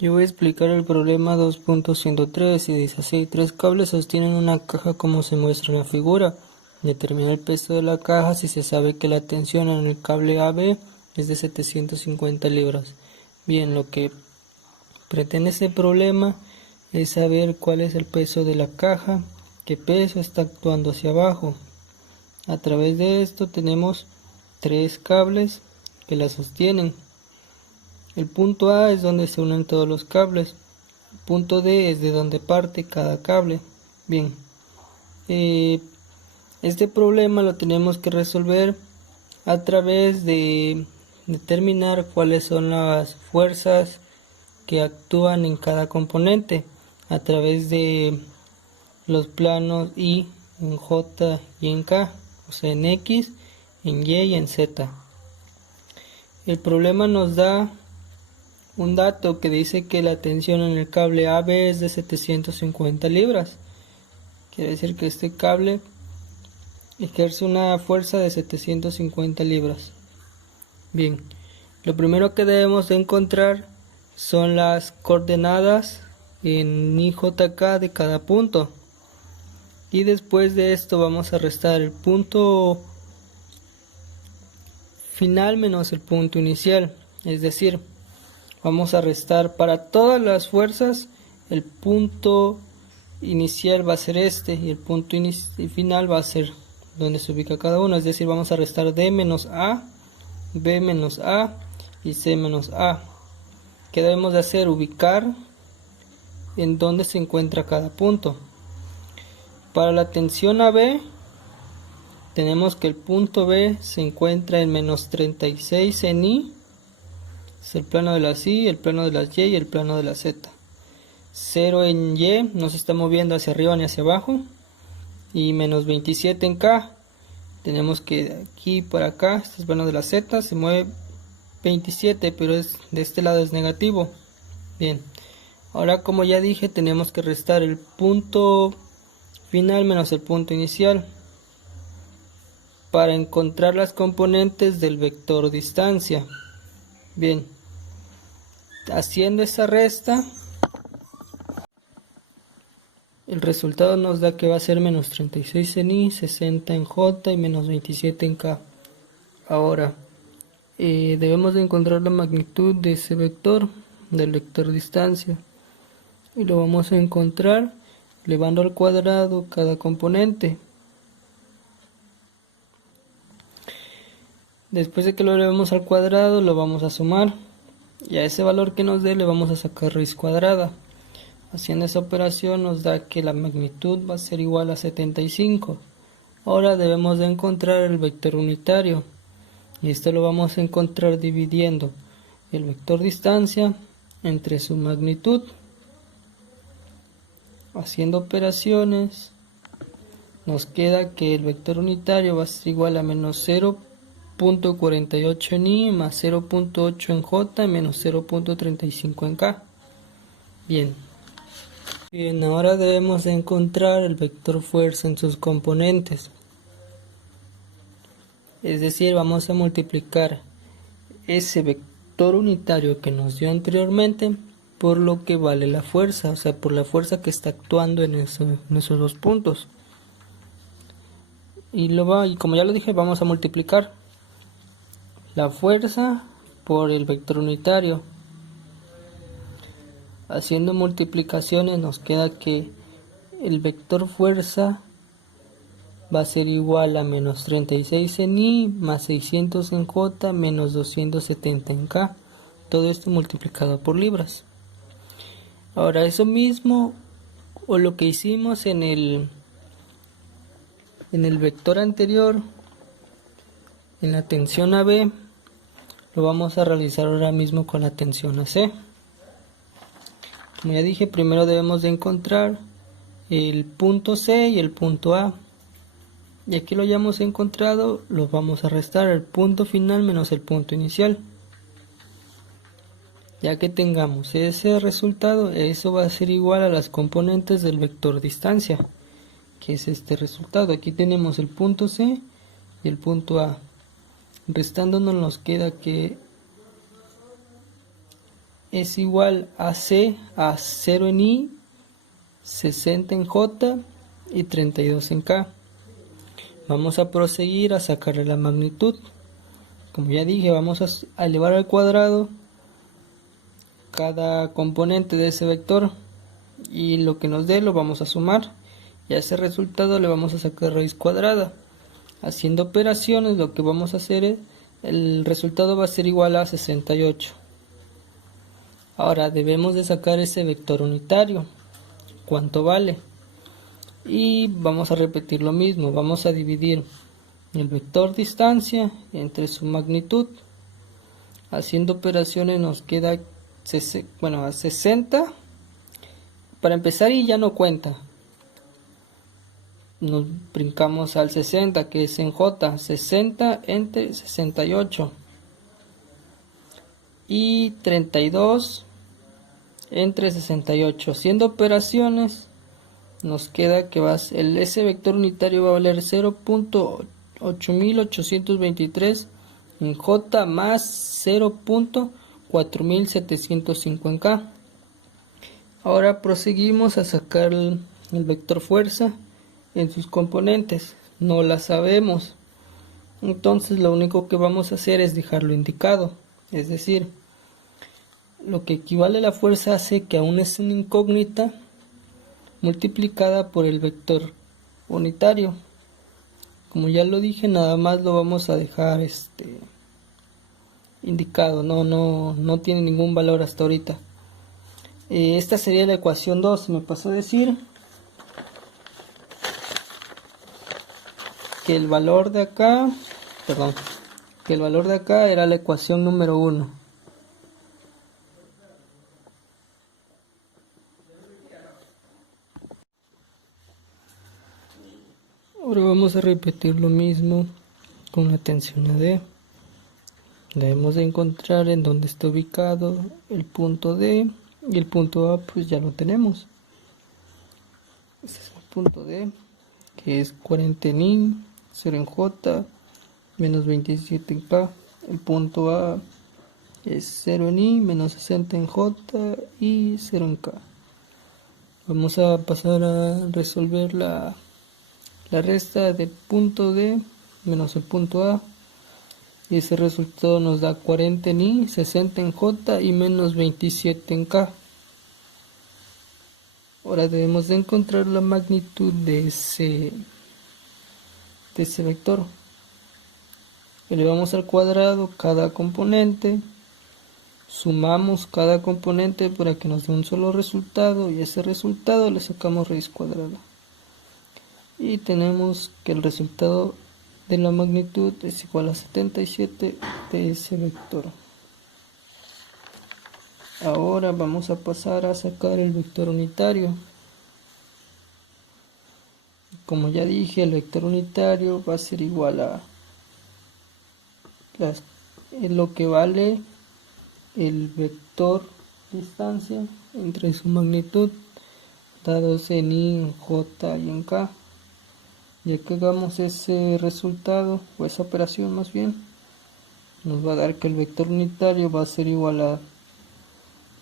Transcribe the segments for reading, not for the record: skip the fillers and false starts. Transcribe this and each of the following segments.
Yo voy a explicar el problema 2.103 y dice así: tres cables sostienen una caja como se muestra en la figura. Determina el peso de la caja si se sabe que la tensión en el cable AB es de 750 libras. Bien, lo que pretende este problema es saber cuál es el peso de la caja, qué peso está actuando hacia abajo. A través de esto tenemos tres cables que la sostienen. El punto A es donde se unen todos los cables. El punto D es de donde parte cada cable. Bien, este problema lo tenemos que resolver a través de determinar cuáles son las fuerzas que actúan en cada componente a través de los planos Y, en J y en K, o sea en X, en Y y en Z. El problema nos da un dato que dice que la tensión en el cable AB es de 750 libras. Quiere decir que este cable ejerce una fuerza de 750 libras. Bien, lo primero que debemos de encontrar son las coordenadas en IJK de cada punto. Y después de esto vamos a restar el punto final menos el punto inicial. Es decir, vamos a restar para todas las fuerzas. El punto inicial va a ser este y el punto final va a ser donde se ubica cada uno. Es decir, vamos a restar D menos A, B menos A y C menos A. ¿Qué debemos de hacer? Ubicar en donde se encuentra cada punto. Para la tensión AB tenemos que el punto B se encuentra en menos 36 en I. Es el plano de las Y, el plano de las Y y el plano de la Z. 0 en Y, no se está moviendo hacia arriba ni hacia abajo. Y menos 27 en K. Tenemos que de aquí para acá, este es el plano de la Z, se mueve 27, pero de este lado es negativo. Bien, ahora como ya dije, tenemos que restar el punto final menos el punto inicial para encontrar las componentes del vector distancia. Bien, haciendo esa resta, el resultado nos da que va a ser menos 36 en I, 60 en J y menos 27 en K. Ahora, debemos de encontrar la magnitud de ese vector, del vector distancia. Y lo vamos a encontrar elevando al cuadrado cada componente. Después de que lo elevemos al cuadrado, lo vamos a sumar. Y a ese valor que nos dé le vamos a sacar raíz cuadrada. Haciendo esa operación nos da que la magnitud va a ser igual a 75. Ahora debemos de encontrar el vector unitario. Y esto lo vamos a encontrar dividiendo el vector distancia entre su magnitud. Haciendo operaciones nos queda que el vector unitario va a ser igual a menos 0.48 en I más 0.8 en J menos 0.35 en K. Bien, ahora debemos de encontrar el vector fuerza en sus componentes. Es decir, vamos a multiplicar ese vector unitario que nos dio anteriormente por lo que vale la fuerza, o sea, por la fuerza que está actuando en esos dos puntos. Y como ya lo dije, vamos a multiplicar la fuerza por el vector unitario. Haciendo multiplicaciones nos queda que el vector fuerza va a ser igual a menos 36 en I más 600 en J menos 270 en K. Todo esto multiplicado por libras. Ahora eso mismo o lo que hicimos en el vector anterior, en la tensión AB, lo vamos a realizar ahora mismo con la tensión AC. Como ya dije, primero debemos de encontrar el punto C y el punto A. Y aquí lo hayamos encontrado, los vamos a restar el punto final menos el punto inicial. Ya que tengamos ese resultado, eso va a ser igual a las componentes del vector distancia, que es este resultado. Aquí tenemos el punto C y el punto A. Restándonos nos queda que es igual a C a 0 en I, 60 en J y 32 en K. Vamos a proseguir a sacarle la magnitud. Como ya dije, vamos a elevar al cuadrado cada componente de ese vector y lo que nos dé lo vamos a sumar y a ese resultado le vamos a sacar raíz cuadrada. Haciendo operaciones lo que vamos a hacer es, el resultado va a ser igual a 68. Ahora debemos de sacar ese vector unitario, cuánto vale, y vamos a repetir lo mismo, vamos a dividir el vector distancia entre su magnitud. Haciendo operaciones nos queda a 60 para empezar y ya no cuenta. Nos brincamos al 60 que es en J, 60 entre 68 y 32 entre 68. Haciendo operaciones nos queda que ese vector unitario va a valer 0.8823 en J más 0.4705 en K. Ahora proseguimos a sacar el vector fuerza en sus componentes. No la sabemos, entonces lo único que vamos a hacer es dejarlo indicado, es decir, lo que equivale a la fuerza C, que aún es una incógnita, multiplicada por el vector unitario. Como ya lo dije, nada más lo vamos a dejar indicado, no tiene ningún valor hasta ahorita. Esta sería la ecuación 2. Me pasó a decir que el valor de acá, era la ecuación número 1. Ahora vamos a repetir lo mismo con la tensión AD. Debemos de encontrar en dónde está ubicado el punto D y el punto A, pues ya lo tenemos. Este es el punto D, que es 40 en I, 0 en J, menos 27 en K. El punto A es 0 en I, menos 60 en J y 0 en K. Vamos a pasar a resolver la resta de punto D menos el punto A. Y ese resultado nos da 40 en I, 60 en J y menos 27 en K. Ahora debemos de encontrar la magnitud de ese vector. Elevamos al cuadrado cada componente, sumamos cada componente para que nos dé un solo resultado y ese resultado le sacamos raíz cuadrada. Y tenemos que el resultado de la magnitud es igual a 77 de ese vector. Ahora vamos a pasar a sacar el vector unitario. Como ya dije, el vector unitario va a ser igual a lo que vale el vector distancia entre su magnitud dados en I, en J y en K. Ya que hagamos ese resultado, o esa operación más bien, nos va a dar que el vector unitario va a ser igual a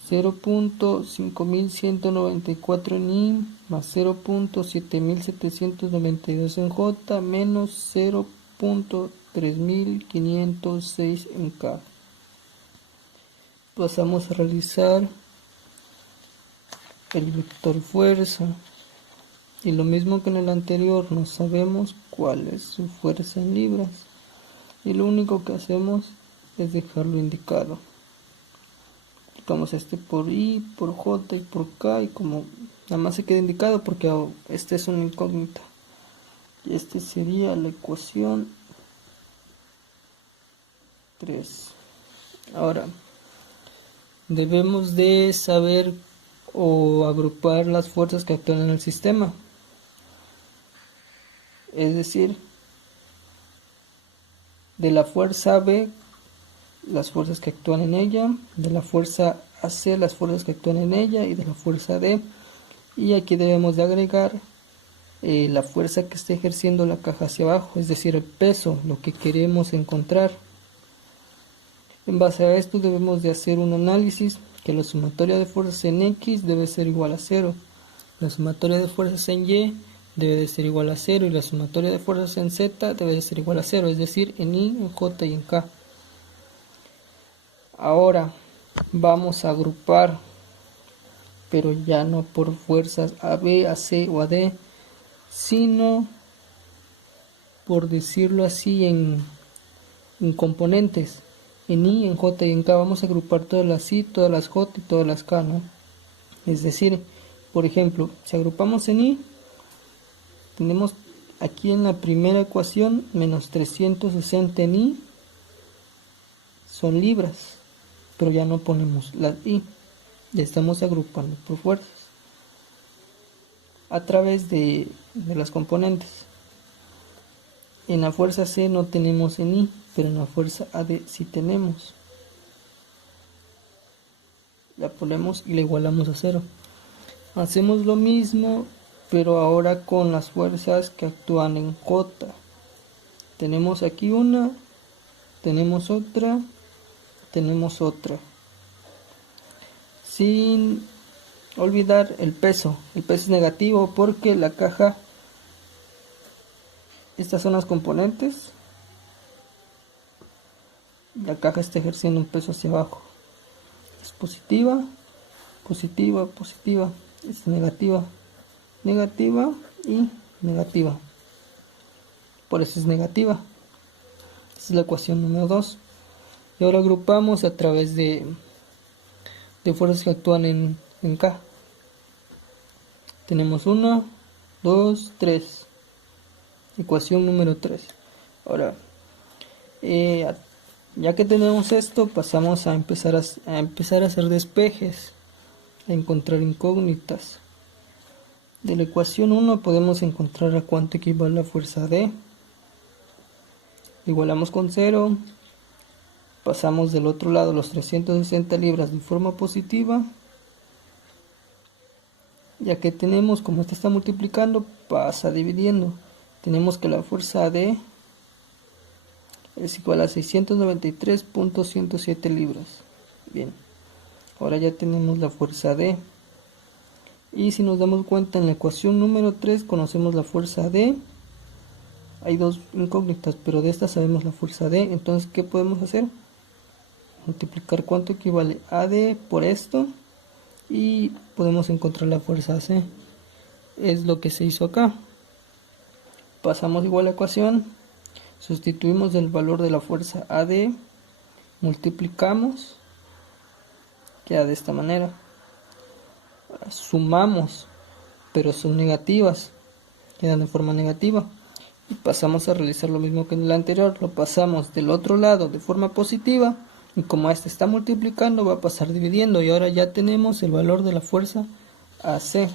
0.5194 en I más 0.7792 en J menos 0.3506 en K. Pasamos a realizar el vector fuerza. Y lo mismo que en el anterior, no sabemos cuál es su fuerza en libras. Y lo único que hacemos es dejarlo indicado. Aplicamos por I, por J y por K. Y como nada más se queda indicado porque es una incógnita. Y sería la ecuación 3. Ahora, debemos de saber o agrupar las fuerzas que actúan en el sistema. Es decir, de la fuerza B, las fuerzas que actúan en ella, de la fuerza AC, las fuerzas que actúan en ella, y de la fuerza D. Y aquí debemos de agregar la fuerza que está ejerciendo la caja hacia abajo, es decir, el peso, lo que queremos encontrar. En base a esto debemos de hacer un análisis que la sumatoria de fuerzas en X debe ser igual a 0, la sumatoria de fuerzas en Y debe de ser igual a 0 y la sumatoria de fuerzas en Z debe de ser igual a 0, es decir, en I, en J y en K. Ahora vamos a agrupar, pero ya no por fuerzas AB, AC o AD, sino, por decirlo así, en componentes. En I, en J y en K vamos a agrupar todas las I, todas las J y todas las K, ¿no? Es decir, por ejemplo, si agrupamos en I, tenemos aquí en la primera ecuación menos 360 en I son libras, pero ya no ponemos las I, ya estamos agrupando por fuerzas a través de las componentes. En la fuerza C no tenemos en I, pero en la fuerza AD sí tenemos. La ponemos y la igualamos a 0. Hacemos lo mismo, pero ahora con las fuerzas que actúan en J. Tenemos aquí una, tenemos otra, tenemos otra. Sin olvidar el peso. El peso es negativo porque la caja, estas son las componentes, la caja está ejerciendo un peso hacia abajo. Es positiva, positiva, positiva, es negativa, negativa y negativa. Por eso es negativa. Esa es la ecuación número 2. Y ahora agrupamos a través de fuerzas que actúan en K. Tenemos 1, 2, 3. Ecuación número 3. Ahora, ya que tenemos esto, pasamos a empezar a hacer despejes, a encontrar incógnitas. De la ecuación 1 podemos encontrar a cuánto equivale la fuerza D. Igualamos con 0. Pasamos del otro lado los 360 libras de forma positiva. Ya que tenemos, como esta está multiplicando, pasa dividiendo. Tenemos que la fuerza D es igual a 693.107 libras. Bien, ahora ya tenemos la fuerza D. Y si nos damos cuenta, en la ecuación número 3 conocemos la fuerza D. Hay dos incógnitas, pero de esta sabemos la fuerza D. Entonces, ¿qué podemos hacer? Multiplicar cuánto equivale AD por esto y podemos encontrar la fuerza C. Es lo que se hizo acá. Pasamos igual a la ecuación, sustituimos el valor de la fuerza AD, multiplicamos, queda de esta manera. Ahora sumamos, pero son negativas, quedan de forma negativa. Y pasamos a realizar lo mismo que en el anterior, lo pasamos del otro lado de forma positiva. Y como este está multiplicando, va a pasar dividiendo. Y ahora ya tenemos el valor de la fuerza AC.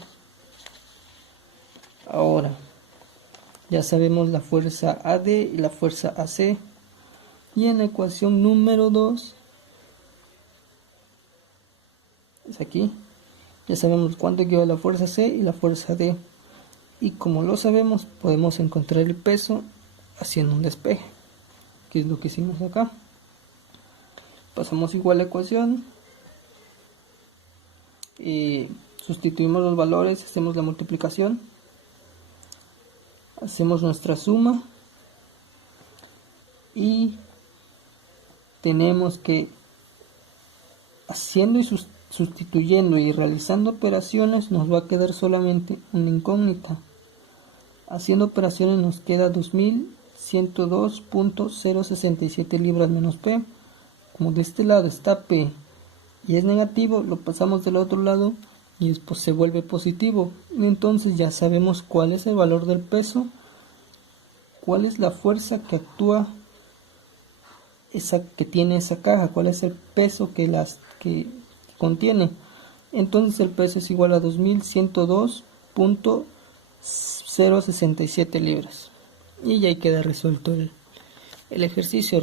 Ahora, ya sabemos la fuerza AD y la fuerza AC. Y en la ecuación número 2, es aquí, ya sabemos cuánto equivale la fuerza C y la fuerza D. Y como lo sabemos, podemos encontrar el peso haciendo un despeje, que es lo que hicimos acá. Pasamos igual la ecuación y sustituimos los valores, hacemos la multiplicación, hacemos nuestra suma y tenemos que, haciendo y sustituyendo y realizando operaciones, nos va a quedar solamente una incógnita. Haciendo operaciones nos queda 2102.067 libras menos P. Como de este lado está P y es negativo, lo pasamos del otro lado y después se vuelve positivo. Y entonces ya sabemos cuál es el valor del peso, cuál es la fuerza que actúa, que tiene esa caja, cuál es el peso que contiene. Entonces el peso es igual a 2102.067 libras. Y ya ahí queda resuelto el ejercicio.